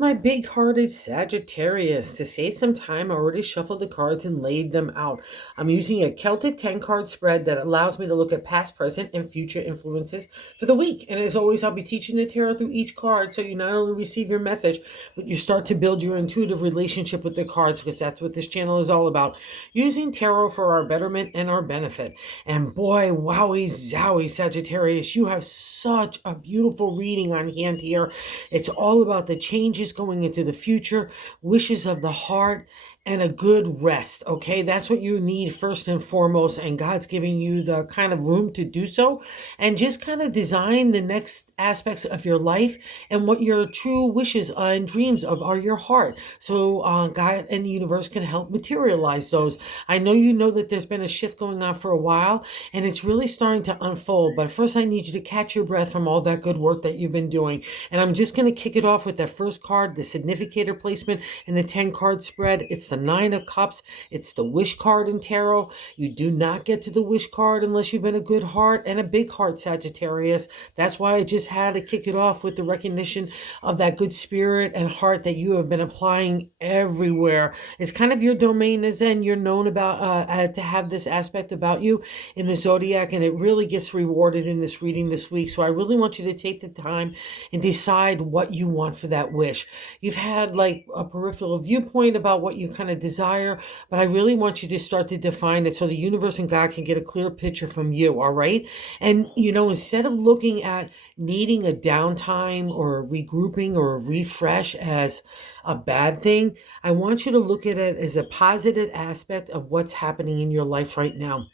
My big-hearted Sagittarius. To save some time, I already shuffled the cards and laid them out. I'm using a Celtic 10-card spread that allows me to look at past, present, and future influences for the week. And as always, I'll be teaching the tarot through each card, so you not only receive your message, but you start to build your intuitive relationship with the cards, because that's what this channel is all about. Using tarot for our betterment and our benefit. And boy, wowie zowie, Sagittarius, you have such a beautiful reading on hand here. It's all about the changes going into the future, wishes of the heart, and a good rest. Okay, that's what you need first and foremost, and God's giving you the kind of room to do so, and just kind of design the next aspects of your life and what your true wishes and dreams of are your heart. So God and the universe can help materialize those. I know that there's been a shift going on for a while, and it's really starting to unfold. But first, I need you to catch your breath from all that good work that you've been doing. And I'm just going to kick it off with that first card, the significator placement in the 10-card spread. It's the Nine of Cups. It's the wish card in tarot. You do not get to the wish card unless you've been a good heart and a big heart, Sagittarius. That's why I just had to kick it off with the recognition of that good spirit and heart that you have been applying everywhere. It's kind of your domain, as in you're known about to have this aspect about you in the zodiac, and it really gets rewarded in this reading this week. So I really want you to take the time and decide what you want for that wish. You've had like a peripheral viewpoint about what you kind of desire, but I really want you to start to define it so the universe and God can get a clear picture from you, all right? And, instead of looking at needing a downtime or a regrouping or a refresh as a bad thing, I want you to look at it as a positive aspect of what's happening in your life right now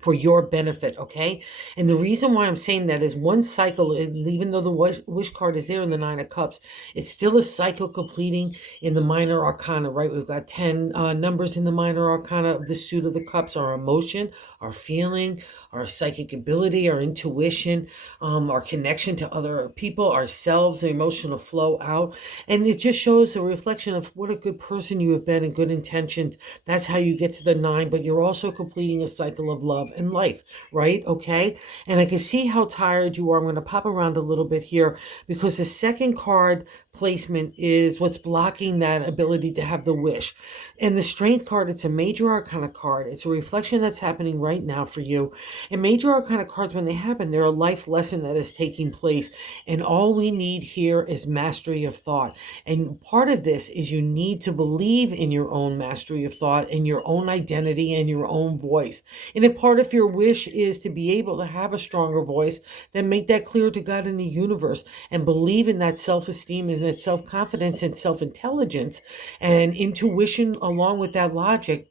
for your benefit, okay? And the reason why I'm saying that is one cycle, even though the wish card is there in the Nine of Cups, it's still a cycle completing in the minor arcana, right? We've got 10 numbers in the minor arcana of the suit of the cups: our emotion, our feeling, our psychic ability, our intuition, our connection to other people, ourselves, the emotional flow out. And it just shows a reflection of what a good person you have been and good intentions. That's how you get to the 9, but you're also completing a cycle of love and life, right? Okay. And I can see how tired you are. I'm going to pop around a little bit here because the second card placement is what's blocking that ability to have the wish. And the strength card, it's a major arcana card. It's a reflection that's happening right now for you. And major arcana cards, when they happen, they're a life lesson that is taking place. And all we need here is mastery of thought. And part of this is you need to believe in your own mastery of thought and your own identity and your own voice. And if part of your wish is to be able to have a stronger voice, then make that clear to God in the universe and believe in that self-esteem and that self-confidence and self-intelligence and intuition along with that logic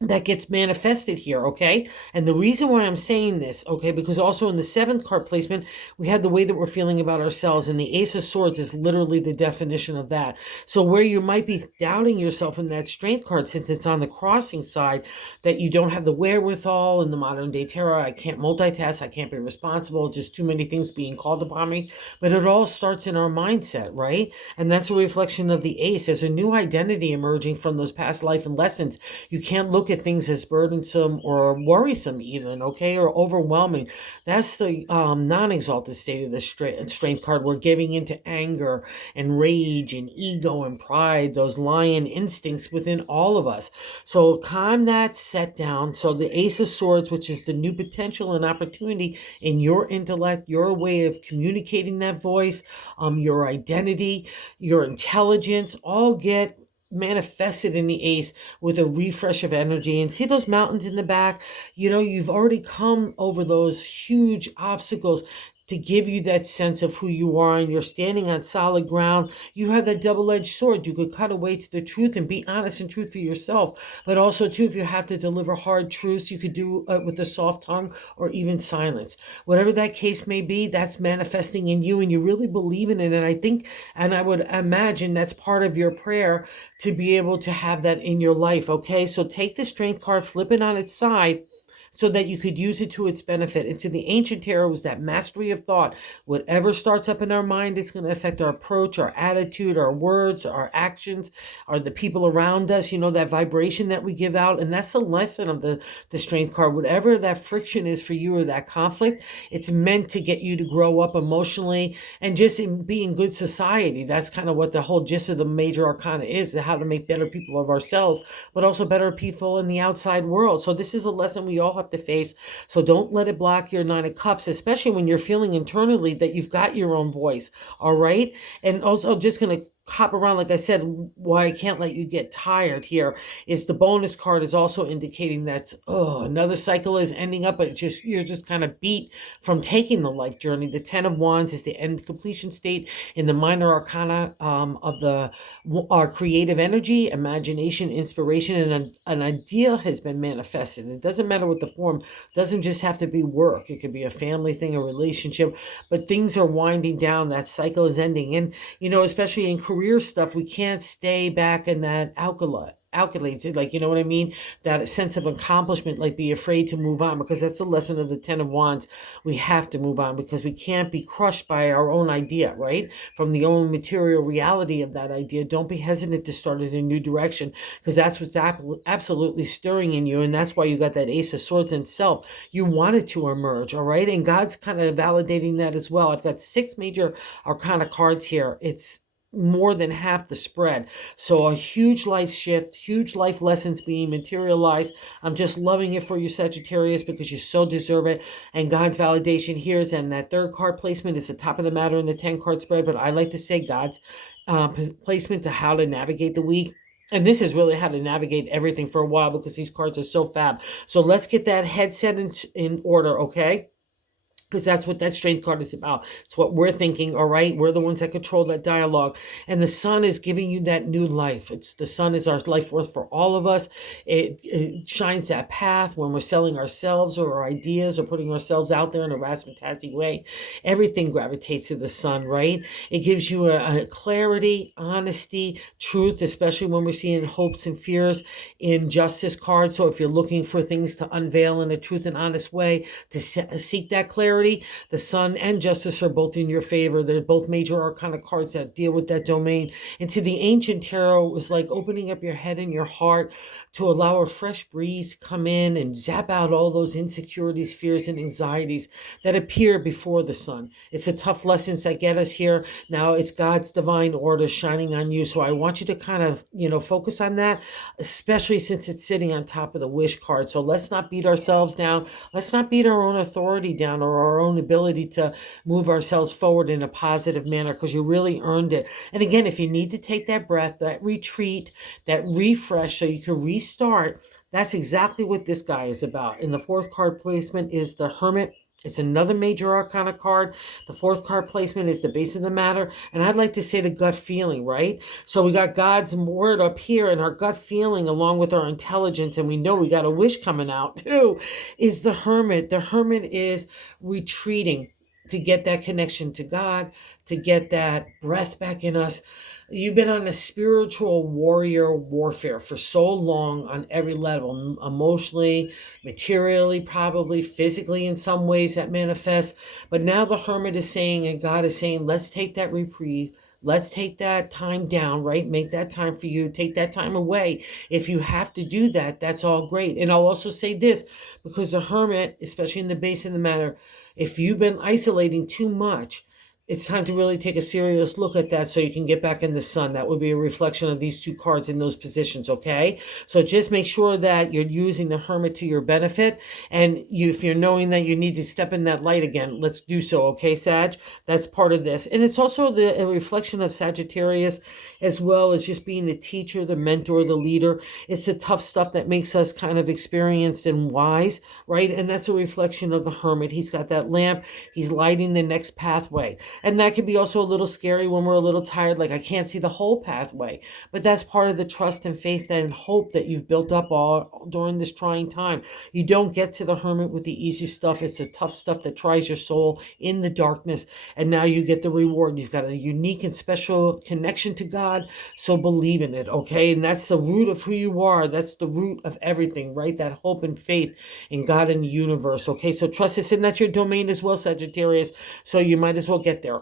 that gets manifested here, okay? And the reason why I'm saying this, okay, because also in the 7th card placement, we had the way that we're feeling about ourselves, and the Ace of Swords is literally the definition of that. So where you might be doubting yourself in that strength card, since it's on the crossing side, that you don't have the wherewithal in the modern day tarot, I can't multitask, I can't be responsible, just too many things being called upon me. But it all starts in our mindset, right? And that's a reflection of the Ace. There's a new identity emerging from those past life and lessons. You can't look at things as burdensome or worrisome even, okay, or overwhelming. That's the non-exalted state of the strength card. We're giving into anger and rage and ego and pride, those lion instincts within all of us. So calm that set down. So the Ace of Swords, which is the new potential and opportunity in your intellect, your way of communicating that voice, your identity, your intelligence, all get manifested in the Ace with a refresh of energy. And see those mountains in the back? You've already come over those huge obstacles to give you that sense of who you are, and you're standing on solid ground. You have that double-edged sword. You could cut away to the truth and be honest and truth for yourself, but also too, if you have to deliver hard truths, you could do it with a soft tongue or even silence. Whatever that case may be, that's manifesting in you, and you really believe in it. And I think, and I would imagine that's part of your prayer, to be able to have that in your life. Okay, so take the strength card, flip it on its side, so that you could use it to its benefit. And to the ancient tarot was that mastery of thought. Whatever starts up in our mind, it's going to affect our approach, our attitude, our words, our actions, or the people around us, that vibration that we give out. And that's the lesson of the strength card. Whatever that friction is for you or that conflict, it's meant to get you to grow up emotionally and just be in good society. That's kind of what the whole gist of the major arcana is, how to make better people of ourselves, but also better people in the outside world. So this is a lesson we all have to face. So don't let it block your Nine of Cups, especially when you're feeling internally that you've got your own voice. All right. And also just going to hop around, like I said, why I can't let you get tired here is the bonus card is also indicating that another cycle is ending up, but you're just kind of beat from taking the life journey. The Ten of Wands is the end completion state in the minor arcana of our creative energy, imagination, inspiration, and an idea has been manifested. It doesn't matter what the form, it doesn't just have to be work. It could be a family thing, a relationship, but things are winding down. That cycle is ending. And, especially in career stuff, we can't stay back in that alkalates it, like, you know what I mean, that sense of accomplishment, like be afraid to move on, because that's the lesson of the Ten of Wands. We have to move on because we can't be crushed by our own idea, right? From the own material reality of that idea. Don't be hesitant to start in a new direction, because that's what's absolutely stirring in you. And that's why you got that Ace of Swords and self. You wanted to emerge, all right? And God's kind of validating that as well. I've got 6 major arcana cards here. It's more than half the spread. So a huge life shift, huge life lessons being materialized. I'm just loving it for you, Sagittarius, because you so deserve it. And God's validation here is, and that 3rd card placement is the top of the matter in the 10 card spread. But I like to say God's placement to how to navigate the week. And this is really how to navigate everything for a while, because these cards are so fab. So let's get that headset in order, okay? Because that's what that strength card is about. It's what we're thinking, all right? We're the ones that control that dialogue. And the sun is giving you that new life. The sun is our life force for all of us. It shines that path when we're selling ourselves or our ideas or putting ourselves out there in a razzmatazzy way. Everything gravitates to the sun, right? It gives you a clarity, honesty, truth, especially when we're seeing hopes and fears in justice cards. So if you're looking for things to unveil in a truth and honest way, to seek that clarity, the sun and justice are both in your favor. They're both major arcana cards that deal with that domain. And to the ancient tarot, it was like opening up your head and your heart to allow a fresh breeze to come in and zap out all those insecurities, fears, and anxieties that appear before the sun. It's the tough lessons that get us here. Now it's God's divine order shining on you. So I want you to kind of, focus on that, especially since it's sitting on top of the wish card. So let's not beat ourselves down. Let's not beat our own authority down or our own ability to move ourselves forward in a positive manner, because you really earned it. And again, if you need to take that breath, that retreat, that refresh so you can restart, that's exactly what this guy is about. And the 4th card placement is the Hermit. It's another major arcana card. The 4th card placement is the base of the matter. And I'd like to say the gut feeling, right? So we got God's word up here, and our gut feeling along with our intelligence, and we know we got a wish coming out too, is the Hermit. The Hermit is retreating to get that connection to God, to get that breath back in us. You've been on a spiritual warfare for so long on every level, emotionally, materially, probably physically in some ways that manifest. But now the Hermit is saying, and God is saying, let's take that reprieve. Let's take that time down, right? Make that time for you. Take that time away. If you have to do that, that's all great. And I'll also say this, because the Hermit, especially in the base of the matter, if you've been isolating too much, it's time to really take a serious look at that so you can get back in the sun. That would be a reflection of these 2 cards in those positions, okay? So just make sure that you're using the Hermit to your benefit. And if you're knowing that you need to step in that light again, let's do so, okay, Sag? That's part of this. And it's also a reflection of Sagittarius, as well as just being the teacher, the mentor, the leader. It's the tough stuff that makes us kind of experienced and wise, right? And that's a reflection of the Hermit. He's got that lamp. He's lighting the next pathway. And that can be also a little scary when we're a little tired, like I can't see the whole pathway. But that's part of the trust and faith and hope that you've built up all during this trying time. You don't get to the hermit with the easy stuff. It's the tough stuff that tries your soul in the darkness. And now you get the reward. You've got a unique and special connection to God. So believe in it, okay? And that's the root of who you are. That's the root of everything, right? That hope and faith in God and the universe, okay? So trust this, and that's your domain as well, Sagittarius. So you might as well get there.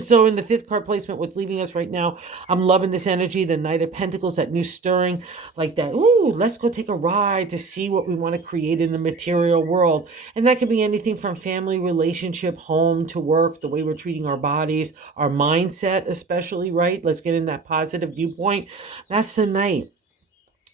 So in the fifth card placement, what's leaving us right now, I'm loving this energy, the Knight of Pentacles, that new stirring, like that, ooh, let's go take a ride to see what we want to create in the material world. And that can be anything from family, relationship, home, to work, the way we're treating our bodies, our mindset especially, right? Let's get in that positive viewpoint. That's the Knight.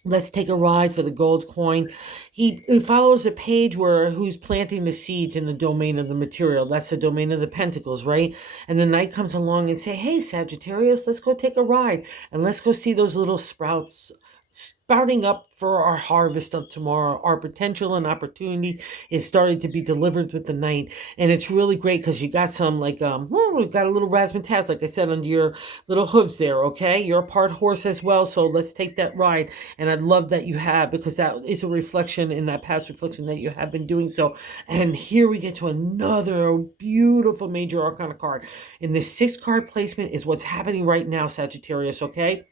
Let's take a ride for the gold coin. He follows a page where who's planting the seeds in the domain of the material. That's the domain of the pentacles, right? And the Knight comes along and say, hey, Sagittarius, let's go take a ride. And let's go see those little sprouts sprouting up for our harvest of tomorrow. Our potential and opportunity is starting to be delivered with the Knight. And it's really great because you got some like, we've got a little razzmatazz, like I said, under your little hooves there, okay? You're a part horse as well, so let's take that ride. And I'd love that you have, because that is a reflection in that past reflection that you have been doing so. And here we get to another beautiful major arcana card. In the sixth card placement is what's happening right now, Sagittarius, okay?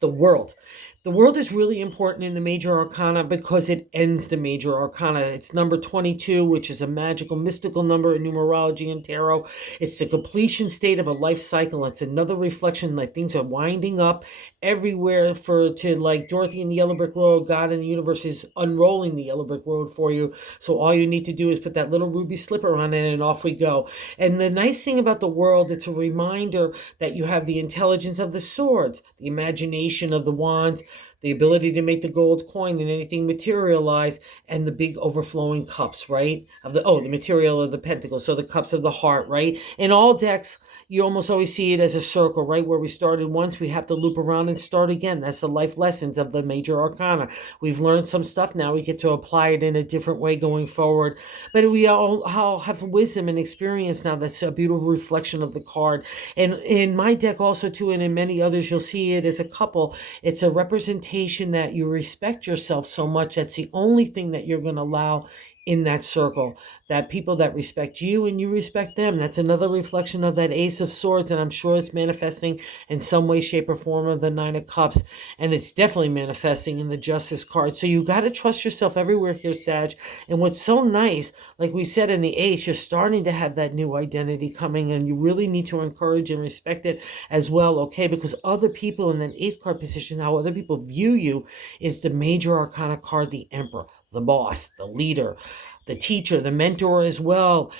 The world. The world is really important in the major arcana because it ends the major arcana. It's number 22, which is a magical, mystical number in numerology and tarot. It's the completion state of a life cycle. It's another reflection that things are winding up everywhere like Dorothy in the Yellow Brick Road. God in the universe is unrolling the Yellow Brick Road for you. So all you need to do is put that little ruby slipper on it and off we go. And the nice thing about the world, it's a reminder that you have the intelligence of the swords, the imagination of the wands, the ability to make the gold coin and anything materialize, and the big overflowing cups, right? The material of the pentacles, so the cups of the heart, right? In all decks, you almost always see it as a circle, right? Where we started once, we have to loop around and start again. That's the life lessons of the major arcana. We've learned some stuff now. We get to apply it in a different way going forward. But we all have wisdom and experience now. That's a beautiful reflection of the card. And in my deck also too, and in many others, you'll see it as a couple. It's a representation that you respect yourself so much. That's the only thing that you're going to allow in that circle, that people that respect you and you respect them. That's another reflection of that Ace of Swords, and I'm sure it's manifesting in some way, shape, or form of the Nine of Cups, and it's definitely manifesting in the Justice card. So you got to trust yourself everywhere here, Sag. And what's so nice, like we said in the Ace, you're starting to have that new identity coming, and you really need to encourage and respect it as well, okay? Because other people in an eighth card position, how other people view you, is the major arcana card, the Emperor, the boss, the leader, the teacher, the mentor as well,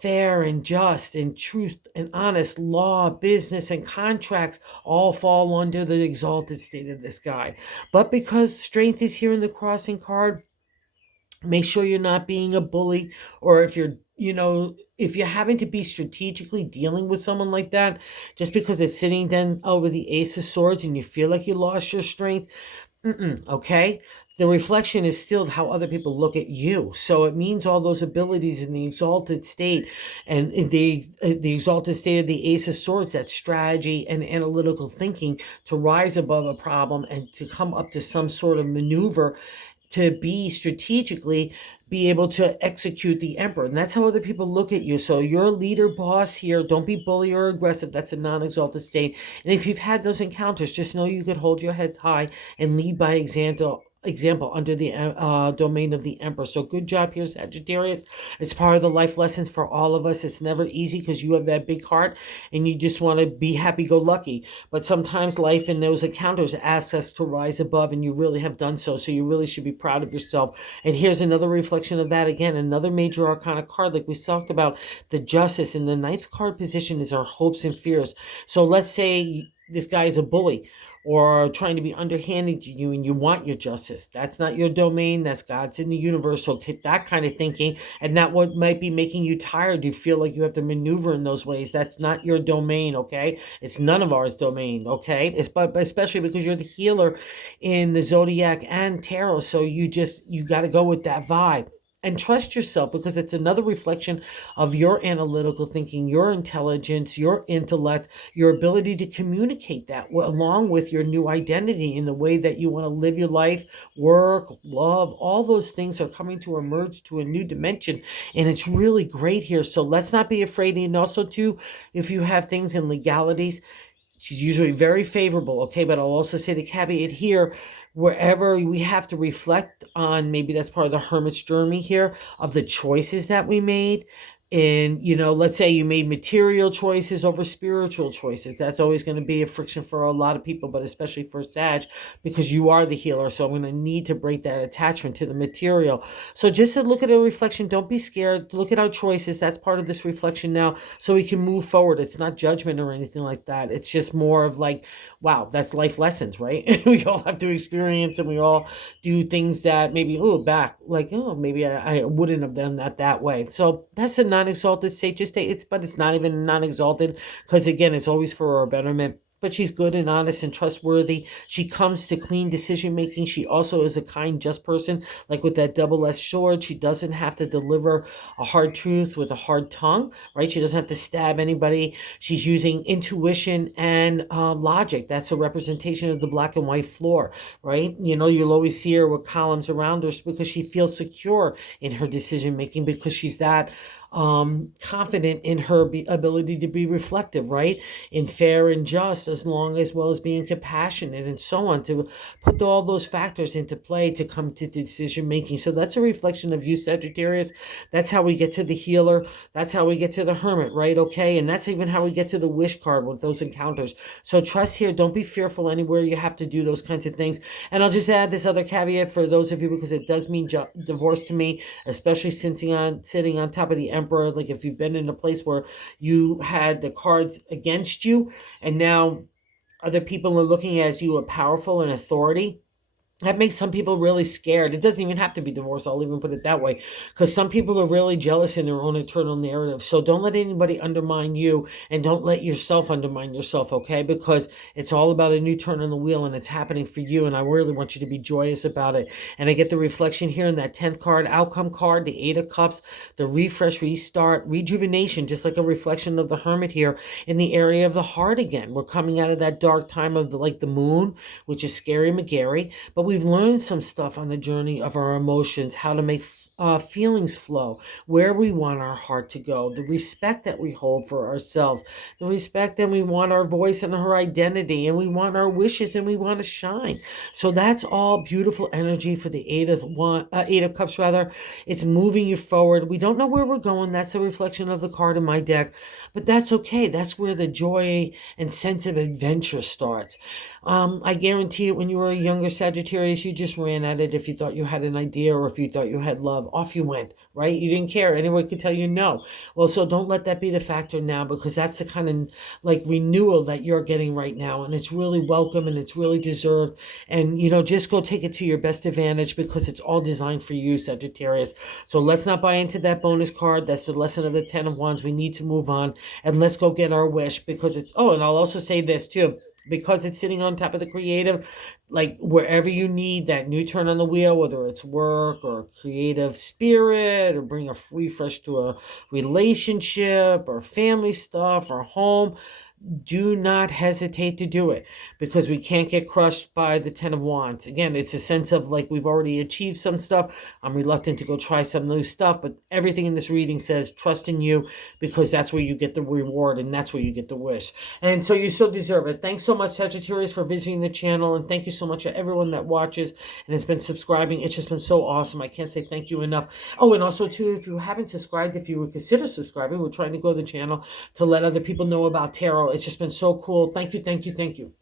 fair and just and truth and honest, law, business, and contracts all fall under the exalted state of this guy. But because strength is here in the crossing card, make sure you're not being a bully, or if you're having to be strategically dealing with someone like that, just because it's sitting then over the Ace of Swords and you feel like you lost your strength, okay? The reflection is still how other people look at you. So it means all those abilities in the exalted state, and the exalted state of the Ace of Swords, that strategy and analytical thinking to rise above a problem and to come up to some sort of maneuver to be able to execute the Emperor. And that's how other people look at you. So you're a leader, boss here. Don't be bully or aggressive. That's a non-exalted state. And if you've had those encounters, just know you could hold your head high and lead by example under the domain of the Emperor. So good job here, Sagittarius. It's part of the life lessons for all of us. It's never easy because you have that big heart and you just want to be happy-go-lucky. But sometimes life in those encounters asks us to rise above, and you really have done so. So you really should be proud of yourself. And here's another reflection of that. Again, another major arcana card, like we talked about, the Justice. In the ninth card position is our hopes and fears. So let's say this guy is a bully or trying to be underhanded to you and you want your justice. That's not your domain. That's God's in the universe. So that kind of thinking, and that what might be making you tired. You feel like you have to maneuver in those ways. That's not your domain, okay? It's none of ours domain, okay? But especially because you're the healer in the Zodiac and Tarot. So you got to go with that vibe. And trust yourself, because it's another reflection of your analytical thinking, your intelligence, your intellect, your ability to communicate that along with your new identity in the way that you want to live your life, work, love. All those things are coming to emerge to a new dimension. And it's really great here. So let's not be afraid. And also, too, if you have things in legalities, she's usually very favorable, okay? But I'll also say the caveat here, wherever we have to reflect on, maybe that's part of the hermit's journey here, of the choices that we made. And, let's say you made material choices over spiritual choices. That's always going to be a friction for a lot of people, but especially for Sag, because you are the healer. So I'm going to need to break that attachment to the material. So just to look at a reflection, don't be scared. Look at our choices. That's part of this reflection now, so we can move forward. It's not judgment or anything like that. It's just more of like, wow, that's life lessons, right? We all have to experience, and we all do things that maybe, maybe I wouldn't have done that way. So that's a non-exalted state. But it's not even non-exalted, because again, it's always for our betterment. But she's good and honest and trustworthy. She comes to clean decision making. She also is a kind, just person. Like with that double-edged sword, she doesn't have to deliver a hard truth with a hard tongue, right? She doesn't have to stab anybody. She's using intuition and logic. That's a representation of the black and white floor, right? You'll always see her with columns around her, because she feels secure in her decision making, because she's that confident in her ability to be reflective, right? In fair and just, as well as being compassionate and so on, to put all those factors into play to come to decision making. So that's a reflection of you, Sagittarius. That's how we get to the healer. That's how we get to the hermit, right? Okay. And that's even how we get to the wish card with those encounters. So trust here. Don't be fearful anywhere you have to do those kinds of things. And I'll just add this other caveat for those of you, because it does mean divorce to me, especially sitting on top of the Emperor. Like if you've been in a place where you had the cards against you, and now other people are looking at you as powerful and authority, that makes some people really scared. It doesn't even have to be divorce. I'll even put it that way, because some people are really jealous in their own internal narrative. So don't let anybody undermine you, and don't let yourself undermine yourself, okay? Because it's all about a new turn on the wheel, and it's happening for you. And I really want you to be joyous about it. And I get the reflection here in that 10th card, outcome card, the 8 of Cups, the refresh, restart, rejuvenation, just like a reflection of the Hermit here in the area of the heart again. We're coming out of that dark time of the moon, which is scary McGarry, but we've learned some stuff on the journey of our emotions, how to make feelings flow, where we want our heart to go, the respect that we hold for ourselves, the respect that we want our voice and our identity, and we want our wishes, and we want to shine. So that's all beautiful energy for the Eight of Cups, rather. It's moving you forward. We don't know where we're going. That's a reflection of the card in my deck, but that's okay. That's where the joy and sense of adventure starts. I guarantee you, when you were a younger Sagittarius, you just ran at it. If you thought you had an idea, or if you thought you had love, off you went, right? You didn't care. Anyone could tell you no. Well, so don't let that be the factor now, because that's the kind of renewal that you're getting right now. And it's really welcome, and it's really deserved. And, just go take it to your best advantage, because it's all designed for you, Sagittarius. So let's not buy into that bonus card. That's the lesson of the 10 of Wands. We need to move on, and let's go get our wish, because and I'll also say this too, because it's sitting on top of the creative, like wherever you need that new turn on the wheel, whether it's work or creative spirit, or bring a refresh to a relationship or family stuff or home, do not hesitate to do it, because we can't get crushed by the 10 of Wands. Again, it's a sense of we've already achieved some stuff. I'm reluctant to go try some new stuff, but everything in this reading says trust in you, because that's where you get the reward, and that's where you get the wish. And so you so deserve it. Thanks so much, Sagittarius, for visiting the channel, and thank you so much to everyone that watches and has been subscribing. It's just been so awesome. I can't say thank you enough. Oh, and also too, if you haven't subscribed, if you would consider subscribing, we're trying to grow the channel to let other people know about tarot. It's just been so cool. Thank you, thank you, thank you.